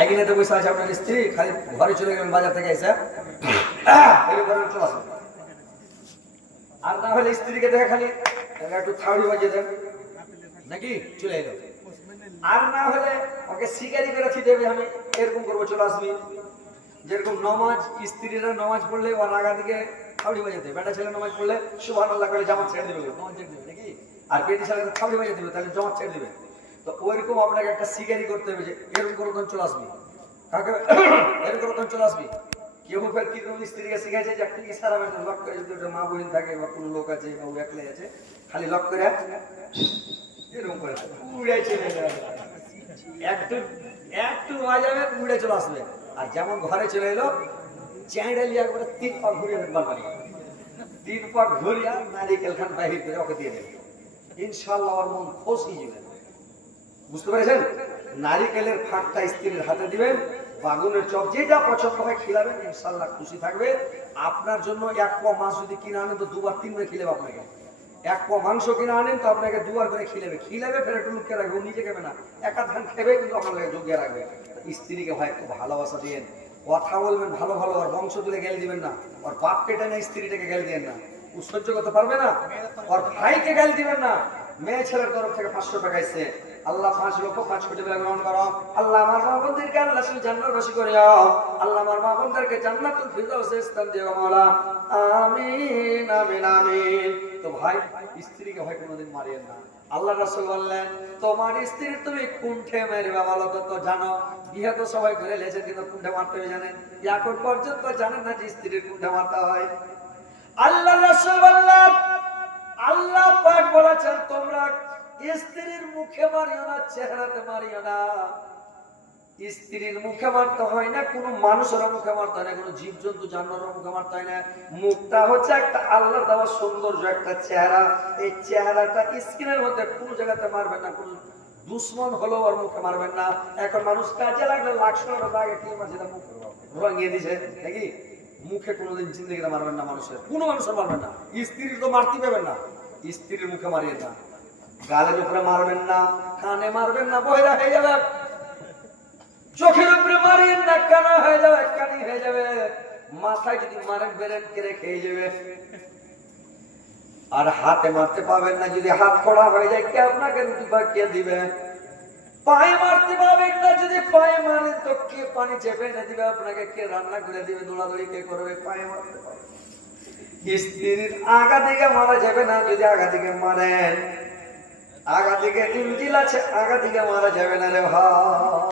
একদিনে তো বসে আছে আপনার স্ত্রী, খালি ঘরে চলে গেলেন বাজার থেকে এসে চলে আসেন। আর না হলে স্ত্রীকে দেখে খালি একটু থাউড়ি বাজিয়ে দেন নাকি চলে এলো। আর না হলে ওকে শিকারি করে দেবে, আমি এরকম করবো চলে আসবি। যেরকম নমাজ, স্ত্রীরা নমাজ পড়লে ওর আগা দিকে থাউড়ি বাজাতে, বেটা ছেলে নমাজ পড়লে সুবহানাল্লাহ করে জামাত ছেড়ে দেবে, নমাজ ছেড়ে দেবে নাকি। আর বেটি ছেলে থাউড়ি বাজিয়ে দেবে, তাহলে জামাত ছেড়ে দেবে। তো ওইরকম আপনাকে একটা শিকারি করতে হবে যে এরকম করে তখন চলে আসবি, কাকে এরকম করে তখন চলে আসবি। কেউ ফের কিরকম স্ত্রীকে শিখাইছে যে একটা ইশারা মেরে লক করে, যদি ওটা মা বোন থাকে বা কোনো লোক আছে বা ও একলাই আছে, খালি লক করে এরকম করে উড়ে চলে যাবে, একটু বাজাবে উড়ে চলে আসবে। আর যেমন ঘরে চলে এলো চ্যাঁড়ালি একবারে 3 পা ঘুরিয়ে দেন, বাড়ি 3 পা ঘুরিয়া নারিকেল খান বাহির করে ওকে দিয়ে দেবে, ইনশাআল্লাহ ওর মন খুশ হয়ে যাবে। বুঝতে পেরেছেন? নারিকেলের ফাঁকটা স্ত্রীর হাতে দিবেন, বাগুনের চপ যেটা পছন্দ হয় খিলাবেন, ইনশাআল্লাহ খুশি থাকবে। আপনার জন্য 1 পোয়া মাছ যদি কিনে আনেন তো 2বার 3বার খিলাবে আপনাকে। 1 পোয়া মাংস কিনে আনেন তো আপনাকে 2বার করে খিলাবে ফের একটু লুকিয়ে রাখবে, নিজে খাবে না, একা ধান খেবে কিন্তু আপনাকে জোগিয়ে রাখবে। স্ত্রীকে ভাই একটু ভালোবাসা দিয়েন, কথা বলবেন ভালো ভালো, আর বংশ তুলে গেলে দিবেন না, আর বাপকে টেনে স্ত্রীটাকে গেলে দিবেন না, ও সহ্য করতে পারবে না। আর ভাইকে গালি দিবেন না। মেয়ে ছেলের তরফ থেকে 500 টাকা এসছে, আল্লাহ 5 লক্ষ 5 কোটি টাকা গ্রহণ করো। আল্লাহ আমার মা বোনদেরকে আল্লাহ তুমি জান্নাতবাসী করে দাও। আল্লাহ আমার মা বোনদেরকে জান্নাতুল ফিরদাউসে স্থান দিও মাওলা, আমিন আমিন আমিন। তো ভাই স্ত্রীকে ভাই কোনোদিন মারিয়েন না। আল্লাহ রাসূল বললেন তোমার স্ত্রী তুমি কুণ্ঠে মারবে, ভালো তো জানো। বিয়ে তো সবাই করে লেছেন কিন্তু কুণ্ঠে মারতে হবে জানেন? এখন পর্যন্ত জানেন না যে স্ত্রীর কুণ্ঠে মারতে হয়। আল্লাহ রাসূল বললেন, আল্লাহ পাক বলেছেন তোমরা স্ত্রীর মুখে মারিও না, চেহারাতে মারিও না। স্ত্রীর মুখে মারতে হয় না, কোনো মানুষের মুখে মারতে হয় না, কোনো জীবজন্তু জানোয়ারের মুখে মারতে হয় না। মুখটা হচ্ছে একটা আল্লাহর দেওয়া সৌন্দর্য, একটা চেহারা। এই চেহারাটা স্কিনের মধ্যে কোনো জায়গাতে মারবেন না, কোনো দুশ্মন হলেও আর মুখে মারবেন না। এখন মানুষ কাজে লাগলে 1,00,000 টাকা আগে কি মারছে, মুখ রঙিয়ে দিছে নাকি। মুখে কোনোদিন জিন্দগিতে মারবেন না, মানুষের কোনো মানুষের মারবেন না। স্ত্রীর তো মারতে পারবেন না, স্ত্রীর মুখে মারিয়ে না। গালের উপরে মারবেন না, কানে মারবেন না, বহিরা হয়ে যাবে। চোখের উপরে মারিয়েন না, কানা হয়ে যাবে, কানি হয়ে যাবে। মাথায় যদি মারেন বেরেন কেড়ে খেয়ে যাবে। আর হাতে মারতে পাবেন না, যদি হাত খোড়া হয়ে যায় কে আপনাকে রুটি পাকিয়ে দিবে। পায়ে মারতে পাবেন না, যদি পায়ে মারেন তো কে পানি চেপে এনে দিবে আপনাকে, কে রান্না করে দিবে, দৌড়াদৌড়ি কে করবে। পায়ে মারতে পাবেন। স্ত্রীর আগা দিকে মারা যাবে না, যদি আগা দিকে মারেন, আগা দিকে ইঞ্জিল আছে, আগা দিকে মারা যাবে না রে ভাই।